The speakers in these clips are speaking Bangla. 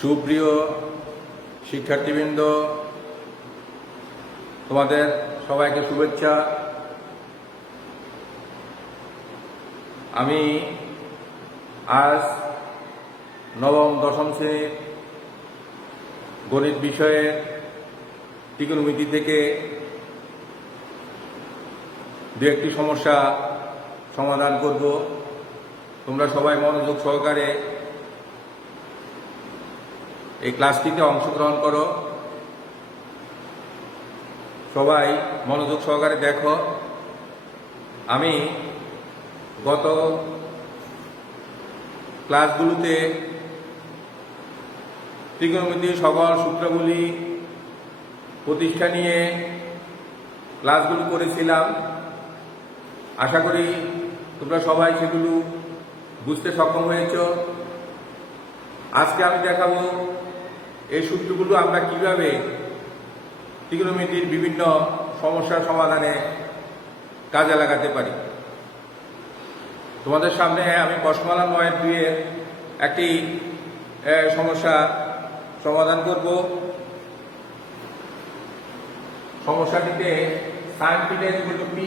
সুপ্রিয় শিক্ষার্থীবৃন্দ, তোমাদের সবাইকে শুভেচ্ছা। আমি আজ নবম দশম শ্রেণীর গণিত বিষয়ের ত্রিকোণমিতি থেকে দু একটি সমস্যা সমাধান করব। তোমরা সবাই মনোযোগ সহকারে এই ক্লাসটিতে অংশগ্রহণ করো। সবাই মনোযোগ সহকারে দেখো। আমি গত ক্লাসগুলোতে ত্রিকোণমিতির সকল সূত্রগুলি প্রতিষ্ঠা নিয়ে ক্লাসগুলো করেছিলাম। আশা করি তোমরা সবাই সেগুলো বুঝতে সক্ষম হয়েছ। আজকে আমি দেখাবো এই সূত্রগুলো আমরা কিভাবে ত্রিকোণমিতির বিভিন্ন সমস্যার সমাধানে কাজে লাগাতে পারি। তোমাদের সামনে আমি প্রশ্নমালা ৯-২-এর একটি সমস্যা সমাধান করব। সমস্যাটিতে sin θ = p,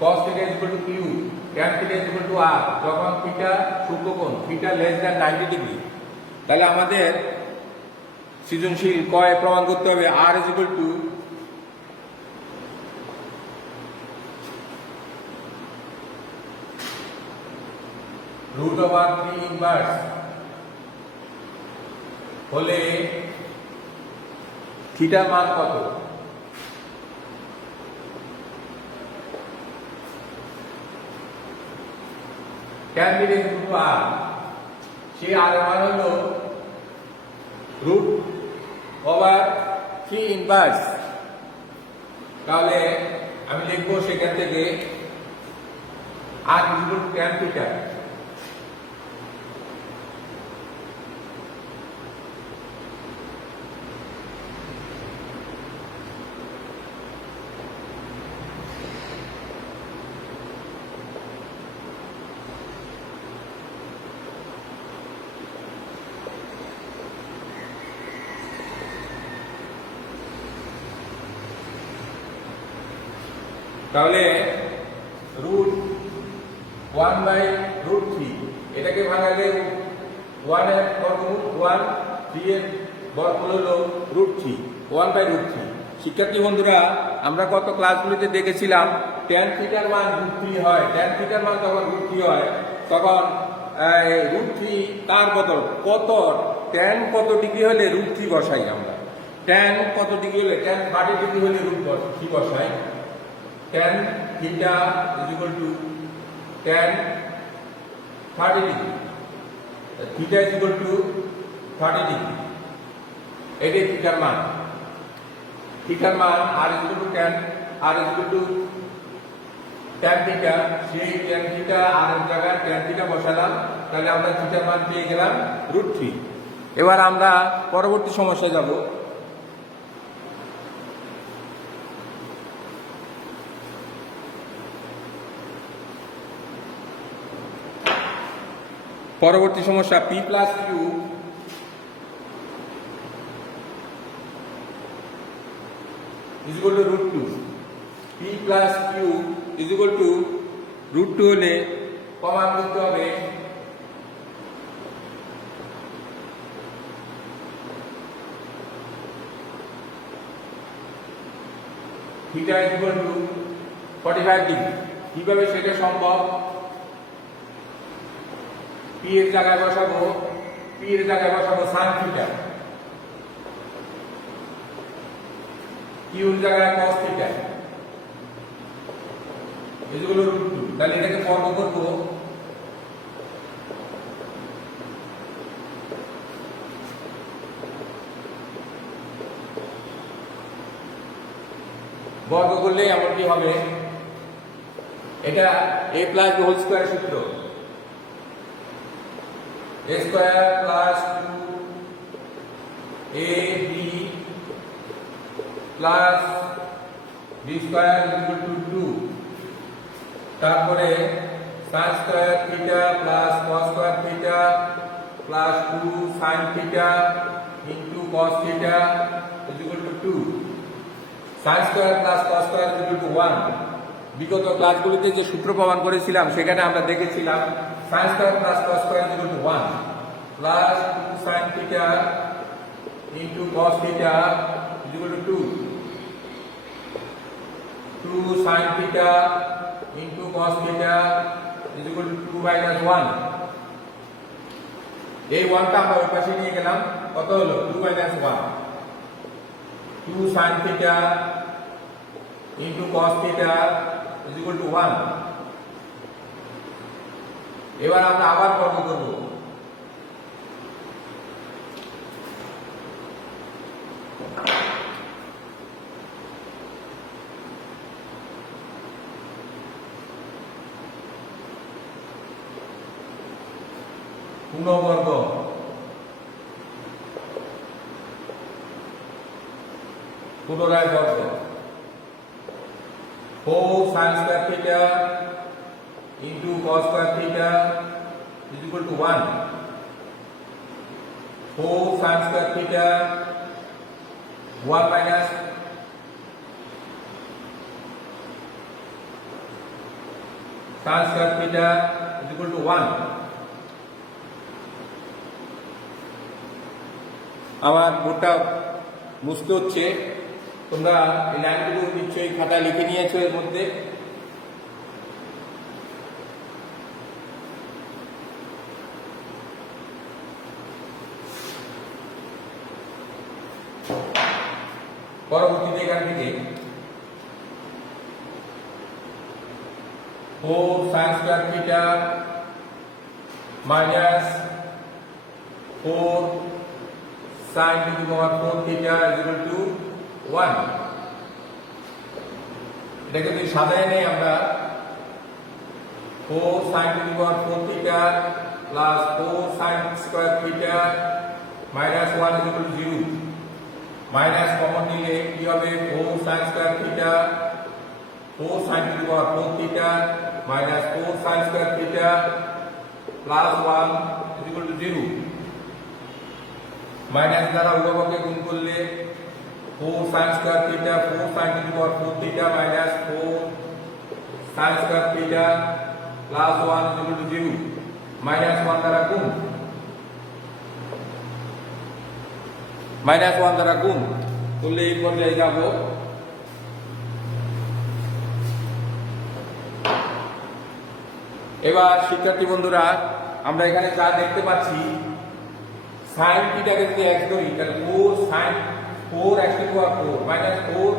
cos θ = q, tan θ = r যখন θ সূক্ষ্মকোণ θ <90 ডিগ্রি, তাহলে আমাদের সৃজনশীল কয়ে প্রমাণ করতে হবে r = √3 ইনভার্স হলে থিটার মান কত। tan θ = r, সেই r এর মান হলো √3 ইনভার্স। তাহলে আমি লিখব সেখান থেকে r = tan θ। তাহলে √1/√3 এটাকে ভাঙালে 1 এর বর্গমূল 1, 3 এর বর্গমূল হলো √3, 1/√3। শিক্ষার্থী বন্ধুরা, আমরা গত ক্লাসগুলিতে দেখেছিলাম tan θ এর মান √3 হয়। tan θ এর মান যখন √3 হয় তখন √3 তার বদল কত, tan কত ডিগ্রি হলে √3 বসাই আমরা। tan কত ডিগ্রি হলে, tan 30 ডিগ্রি হলে √3 বসাই। tan θ = tan 30 degree, θ = 30 degree. এটাই থিটার মান। থিটার মান r = tan θ, সেই tan θ r এর জায়গায় tan θ বসালাম, তাহলে আমরা থিটার মান পেয়ে গেলাম √3। এবার আমরা পরবর্তী সমস্যায় যাব। পরবর্তী সমস্যা p + q = √2। p + q √2 হলে প্রমাণ করতে হবে θ = 45 ডিগ্রি। কিভাবে সেটা সম্ভব? p এর জায়গায় বসাবো sin θ, q এর জায়গায় cos θ, এগুলো √2। তাহলে এটাকে বর্গ করব, বর্গ করলে এমনটি হবে। এটা a + b হোল স্কয়ার সূত্র, a² + 2ab + b² = 2। তারপরে sin² θ + cos² θ plus 2 sin theta into cos theta is equal to 2. Sin square plus cos square is equal to 1. বিগত ক্লাসগুলিতে যে সূত্র প্রমাণ করেছিলাম সেখানে আমরা দেখেছিলাম sin square plus cos square is equal to 1 plus 2 sin theta into cos theta is equal to 2. 2 sin theta into cos theta is equal to 2 minus 1. এই 1টা আমরা ওই পাশে নিয়ে গেলাম, কত হলো 2 minus 1. 2 sin theta into cos theta is equal to 1. এবার আমরা আবার বর্গ করব। পূর্ণবর্গ পুনরায় বর্গ 4 sin square theta into cos square theta is equal to 1. 4 sin square theta 1 minus sin square theta is equal to 1. আমার বোর্ডটা মুছতে হচ্ছে, তোমরা এই লাইনগুলো নিশ্চয়ই খাতায় লিখে নিয়েছো এর মধ্যে। পরবর্তীতে এখান থেকে 4 sin square theta minus 4 sin to the power 4 theta is equal to 1. এটাকে যদি সাজায় নেই আমরা 4 sin to the power 4 theta plus 4 sin square theta minus 1 is equal to 0. Minus common নিলে কি হবে 4 sin square theta 4 sin to the power 4 theta minus 4 sin square theta plus 1 is equal to 0. Minus দ্বারা উভয়পক্ষে গুণ করলে 4 sin square theta 4 sin to the power 4 theta minus 4 sin square theta plus 1 is equal to 0. Minus 1 দ্বারা গুণ, মাইনাস 1 দ্বারা গুণ করলে এই পর্যায়ে যাব। এবার শিক্ষার্থী বন্ধুরা, আমরা এখানে যা দেখতে পাচ্ছি sin থিটাকে যদি x ধরি তাহলে 4 sin 4 x to the power 4 minus 4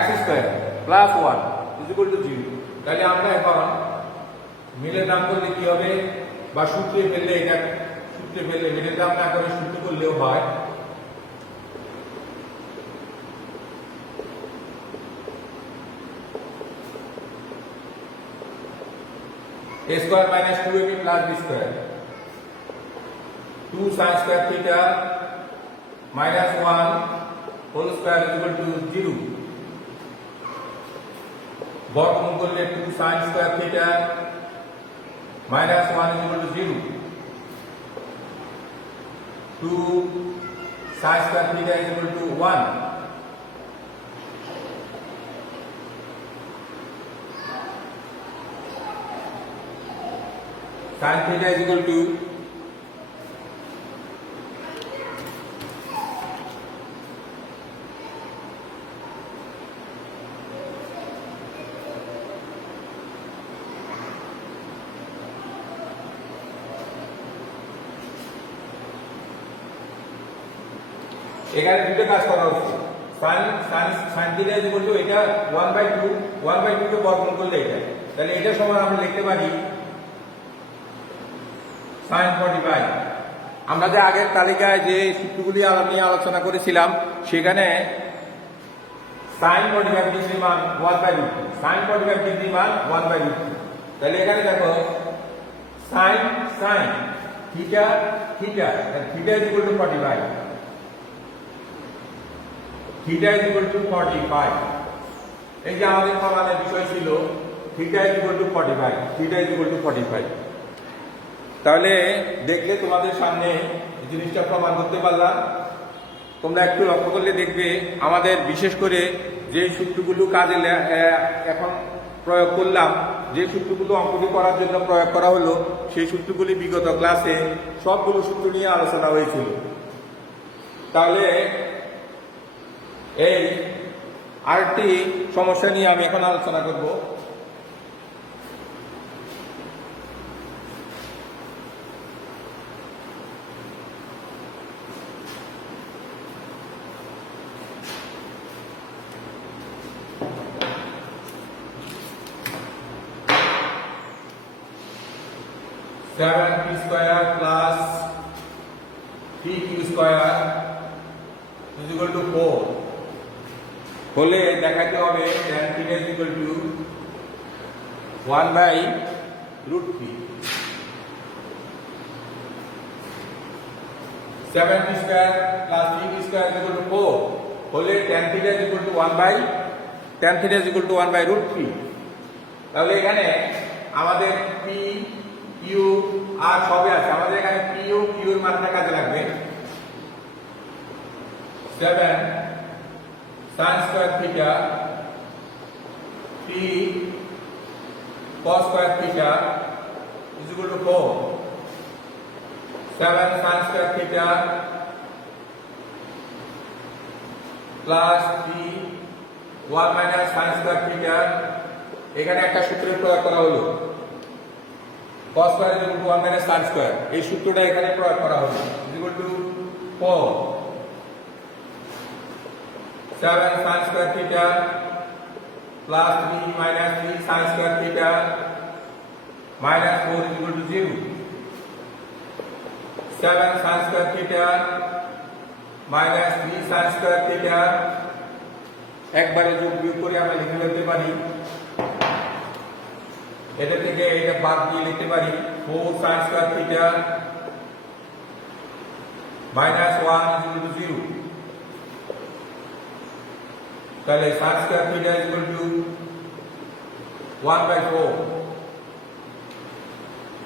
x square plus 1 is equal to 0. তাহলে আমরা এখন মিলের নাম করলে কি হবে, বা সূত্রে ফেললে, এটা সূত্রে ফেললে মিলের নাম না করে সূত্র করলেও হয়। a square minus 2ab plus b square 2 sin square theta minus 1 whole square is equal to 0. বর্গমূল করলে 2 sin square theta minus 1 is equal to 0. 2 sin square theta is equal to 1. Sin theta is equal to এখানে দুটো কাজ করা হচ্ছে। sin theta is equal to এটা 1/2 1/2 কে বর্গমূল করলে এটা, তাহলে এটা সমান আমরা লিখতে পারি sin 45। আমরা যে আগের তালিকায় যে সূত্রগুলি নিয়ে আলোচনা করেছিলাম সেখানে sin 45 ডিগ্রি মান 1/2, sin 45 ডিগ্রি মান 1/2। তাহলে এখানে দেখো sin theta theta is equal to 45, theta is equal to 45। এই যে আমাদের সমাধানের বিষয় ছিল theta is equal to 45, theta is equal to 45। তাহলে দেখলে তোমাদের সামনে জিনিসটা প্রমাণ করতে পারলাম। তোমরা একটু লক্ষ্য করলে দেখবে আমাদের বিশেষ করে যে সূত্রগুলো কাজে এখন প্রয়োগ করলাম, যে সূত্রগুলো অঙ্কটি করার জন্য প্রয়োগ করা হলো, সেই সূত্রগুলি বিগত ক্লাসে সবগুলো সূত্র নিয়ে আলোচনা হয়েছিল। তাহলে এই আরেকটি সমস্যা নিয়ে আমি এখন আলোচনা করব। Seven P square plus 3q square is equal to 4 হলে দেখাতে হবে tan theta is equal to 1/√3। 7p square plus 3p square is equal to 4 হলে tan theta is equal to 1/√3। তাহলে এখানে আমাদের p q আর সবে আছে, আমাদের এখানে p ও q এর মানটা কাজে লাগবে। 7 sin square theta 3 cos square theta is equal to 4। 7 sin square theta plus 3 1 minus sin square theta, এখানে একটা সূত্রের প্রয়োগ করা হলো, cos square is equal to 1 minus sin square, এই সূত্রটা এখানে প্রয়োগ করা হলো, is equal to 4। 7 sin square theta plus 3 minus 3 sin square theta minus 4 is equal to 0। 7 sin square theta minus 3 sin square theta একবারে যোগ বিয়োগ করে আমরা লিখে ফেলতে পারি, এটা থেকে এটা বাদ দিয়ে লিখতে পারি 4 sin square theta minus 1 is equal to 0। তাহলে sin square theta is equal to 1/4।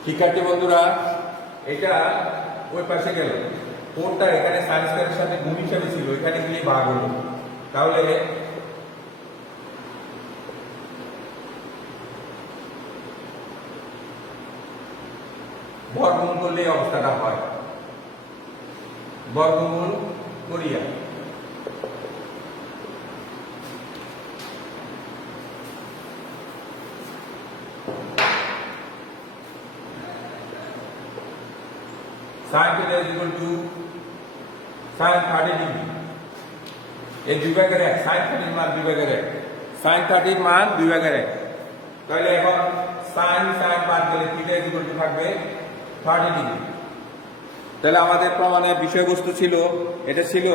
শিক্ষার্থী বন্ধুরা, এটা ওই পাশে গেল, 4টা এখানে sin square এর সাথে গুণ হিসাবে ছিল, এখানে গিয়ে ভাগ হলো, তাহলে বর্গমূল করলে এই অবস্থাটা হয়, বর্গমূল করিয়া sin theta is equal to sin 30 degree, এই 2/1 sin 30 মান 2/1, sin 30 মান 2/1। তাহলে এখন sin বাদ দিলে theta is equal to থাকবে 30 ডিগ্রি। তাহলে আমাদের প্রমাণের বিষয়বস্তু ছিল, এটা ছিল